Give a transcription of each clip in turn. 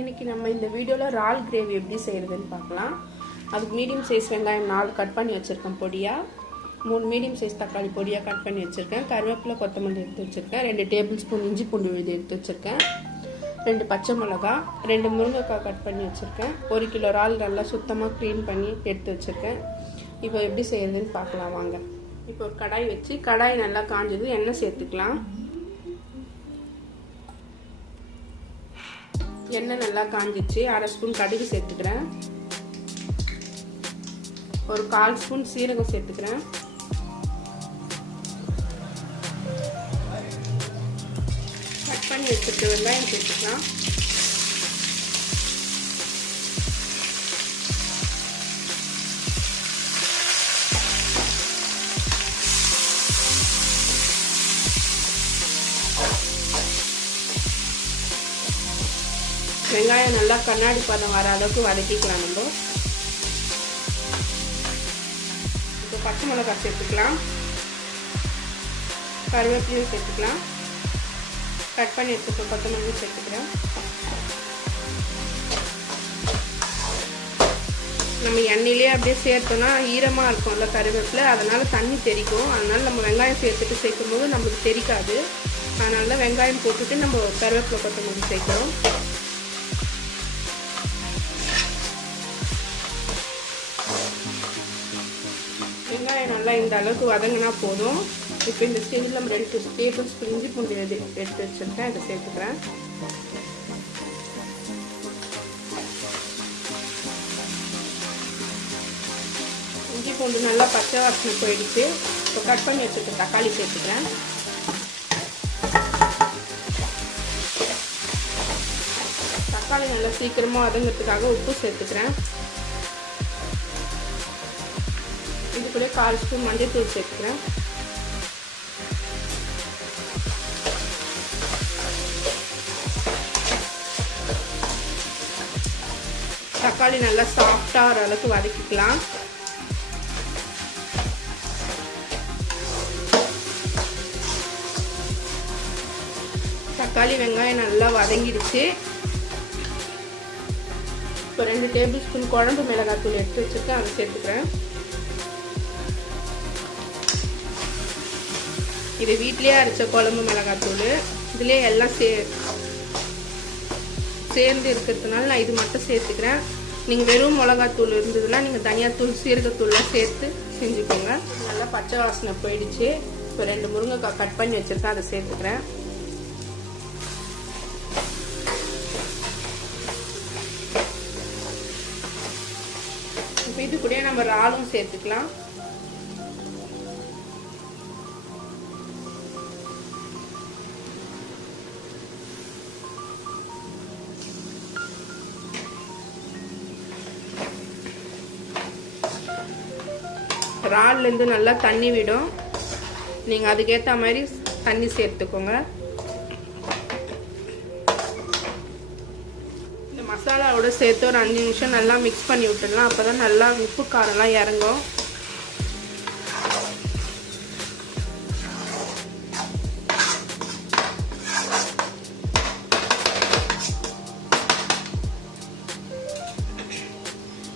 இன்னைக்கு நம்ம இந்த வீடியோவில் இறால் கிரேவி எப்படி செய்கிறதுன்னு பார்க்கலாம். அதுக்கு மீடியம் சைஸ் வெங்காயம் 4 கட் பண்ணி வச்சுருக்கேன் பொடியாக, 3 மீடியம் சைஸ் தக்காளி பொடியாக கட் பண்ணி வச்சுருக்கேன், கருவேப்பிலை கொத்தமல்லி எடுத்து வச்சுருக்கேன், 2 டேபிள் ஸ்பூன் இஞ்சி பூண்டு விழுது எடுத்து வச்சுருக்கேன், 2 பச்சை மிளகா, 2 முருங்கைக்காய் கட் பண்ணி வச்சுருக்கேன், 1 கிலோ இறால் நல்லா சுத்தமாக க்ளீன் பண்ணி எடுத்து வச்சுருக்கேன். இப்போ எப்படி செய்கிறதுன்னு பார்க்கலாம் வாங்க. இப்போ ஒரு கடாய் வச்சு கடாய் நல்லா காஞ்சது எண்ணெய் சேர்த்துக்கலாம். எண்ணெய் நல்லா காஞ்சிச்சு. 1/2 ஸ்பூன் கடுகு சேர்த்துக்கிறேன், ஒரு 1/4 ஸ்பூன் சீரகம் சேர்த்துக்கிறேன், கட் பண்ணி வச்சுட்டு வெங்காயம் சேர்த்துக்கலாம். வெங்காயம் நல்லா கண்ணாடி பதம் வர அளவுக்கு வதக்கிக்கலாம். நம்ம இப்போ பச்சை மிளகாய் சேர்த்துக்கலாம், கருவேப்பிலையும் சேர்த்துக்கலாம், கட் பண்ணி எடுத்துக்க கொத்தமல்லி சேர்த்துக்கிறேன். நம்ம எண்ணெயிலே அப்படியே சேர்த்தோம்னா ஈரமாக இருக்கும்ல கருவேப்பிலை, அதனால் தண்ணி தெறிக்கும். அதனால் நம்ம வெங்காயம் சேர்க்கும் போது நம்மளுக்கு தெறிக்காது. அதனால தான் வெங்காயம் போட்டுட்டு நம்ம கருவேப்பிலை கொத்தமல்லி சேர்க்குறோம். வெங்காயம் நல்லா இந்த அளவுக்கு வதங்கினா போதும். இப்போ இந்த ஸ்டேஜில் நம்ம 2 டேபிள் ஸ்பூன் இஞ்சி பூண்டு எடுத்து வச்சுருக்கேன், இதை சேர்த்துக்கிறேன். இஞ்சி பூண்டு நல்லா பச்சை வாசனை போயிடுச்சு. இப்போ கட் பண்ணி வச்சுருக்க தக்காளி சேர்த்துக்கிறேன். தக்காளி நல்லா சீக்கிரமாக வதங்கிறதுக்காக உப்பு சேர்த்துக்கிறேன். இதுக்குள்ளே 1/4 ஸ்பூன் மஞ்சள் தூள் சேர்த்துக்கிறேன். தக்காளி நல்லா சாஃப்டாக வர அளவுக்கு வதக்கிக்கலாம். தக்காளி வெங்காயம் நல்லா வதங்கிடுச்சு. இப்போ 2 டேபிள் ஸ்பூன் குழம்பு மிளகாய் தூள் எடுத்து வச்சுருக்கேன், அதை சேர்த்துக்கிறேன். இது வீட்லேயே அரைச்ச குழம்பு மிளகாத்தூள், இதுலேயே எல்லாம் சேர்ந்து இருக்கிறதுனால நான் இது மட்டும் சேர்த்துக்கிறேன். நீங்கள் வெறும் மிளகாத்தூள் இருந்ததுன்னா நீங்கள் தனியாத்தூள் சீரகத்தூள்லாம் சேர்த்து செஞ்சுக்கோங்க. நல்லா பச்சை வாசனை போயிடுச்சு. இப்போ 2 முருங்கைக்காய் கட் பண்ணி வச்சுருக்கேன், அதை சேர்த்துக்கிறேன். இப்போ இது கூட நம்ம இறாலும் சேர்த்துக்கலாம். இறால்லேருந்து நல்லா தண்ணி விடும், நீங்கள் அதுக்கேற்ற மாதிரி தண்ணி சேர்த்துக்கோங்க. இந்த மசாலாவோட சேர்த்து ஒரு 5 நிமிஷம் நல்லா மிக்ஸ் பண்ணி விட்டுடலாம். அப்போ தான் நல்லா உப்பு காரம்லாம் இறங்கும்.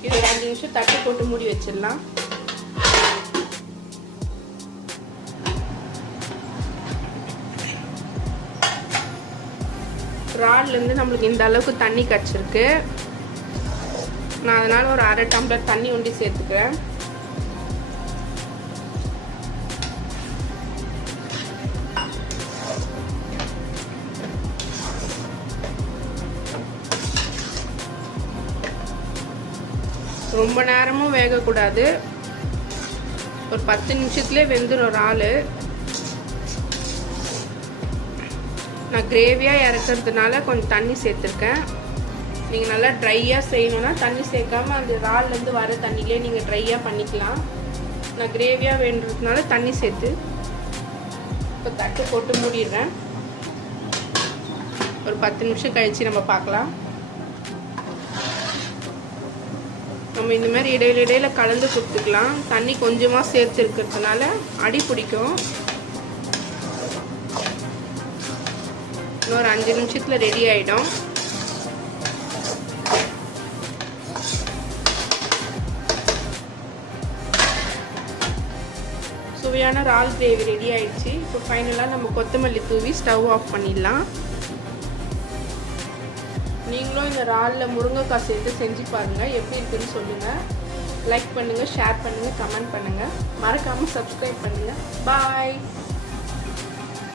இது ஒரு 5 நிமிஷம் தட்டி போட்டு மூடி வச்சிடலாம். இறால்லேருந்து நம்மளுக்கு இந்த அளவுக்கு தண்ணி கிடச்சிருக்கு. நான் அதனால் ஒரு 1/2 டம்ளர் தண்ணி ஒண்டி சேர்த்துக்கிறேன். ரொம்ப நேரமும் வேகக்கூடாது, ஒரு 10 நிமிஷத்துலேயே வெந்துடும் இறால். நான் கிரேவியாக இறக்கிறதுனால கொஞ்சம் தண்ணி சேர்த்துருக்கேன். நீங்கள் நல்லா ட்ரையாக செய்யணுன்னா தண்ணி சேர்க்காமல் அந்த இறால்லேருந்து வர தண்ணியிலே நீங்கள் ட்ரையாக பண்ணிக்கலாம். நான் கிரேவியாக வேண்டுறதுனால தண்ணி சேர்த்து இப்போ தட்டு போட்டு மூடிடுறேன். ஒரு 10 நிமிஷம் கழித்து நம்ம பார்க்கலாம். நம்ம இந்த மாதிரி இடையில கலந்து கொடுத்துக்கலாம். தண்ணி கொஞ்சமாக சேர்த்து இருக்கிறதுனால அடி பிடிக்கும். இன்னொரு 5 நிமிஷத்தில் ரெடி ஆகிடும். சுவையான இறால் கிரேவி ரெடி ஆயிடுச்சு. இப்போ ஃபைனலாக நம்ம கொத்தமல்லி தூவி ஸ்டவ் ஆஃப் பண்ணிடலாம். நீங்களும் இந்த இறாலில் முருங்கைக்காய் சேர்த்து செஞ்சு பாருங்கள், எப்படி இருக்குன்னு சொல்லுங்கள். லைக் பண்ணுங்கள், ஷேர் பண்ணுங்கள், கமெண்ட் பண்ணுங்கள், மறக்காமல் சப்ஸ்கிரைப் பண்ணுங்கள். பாய்.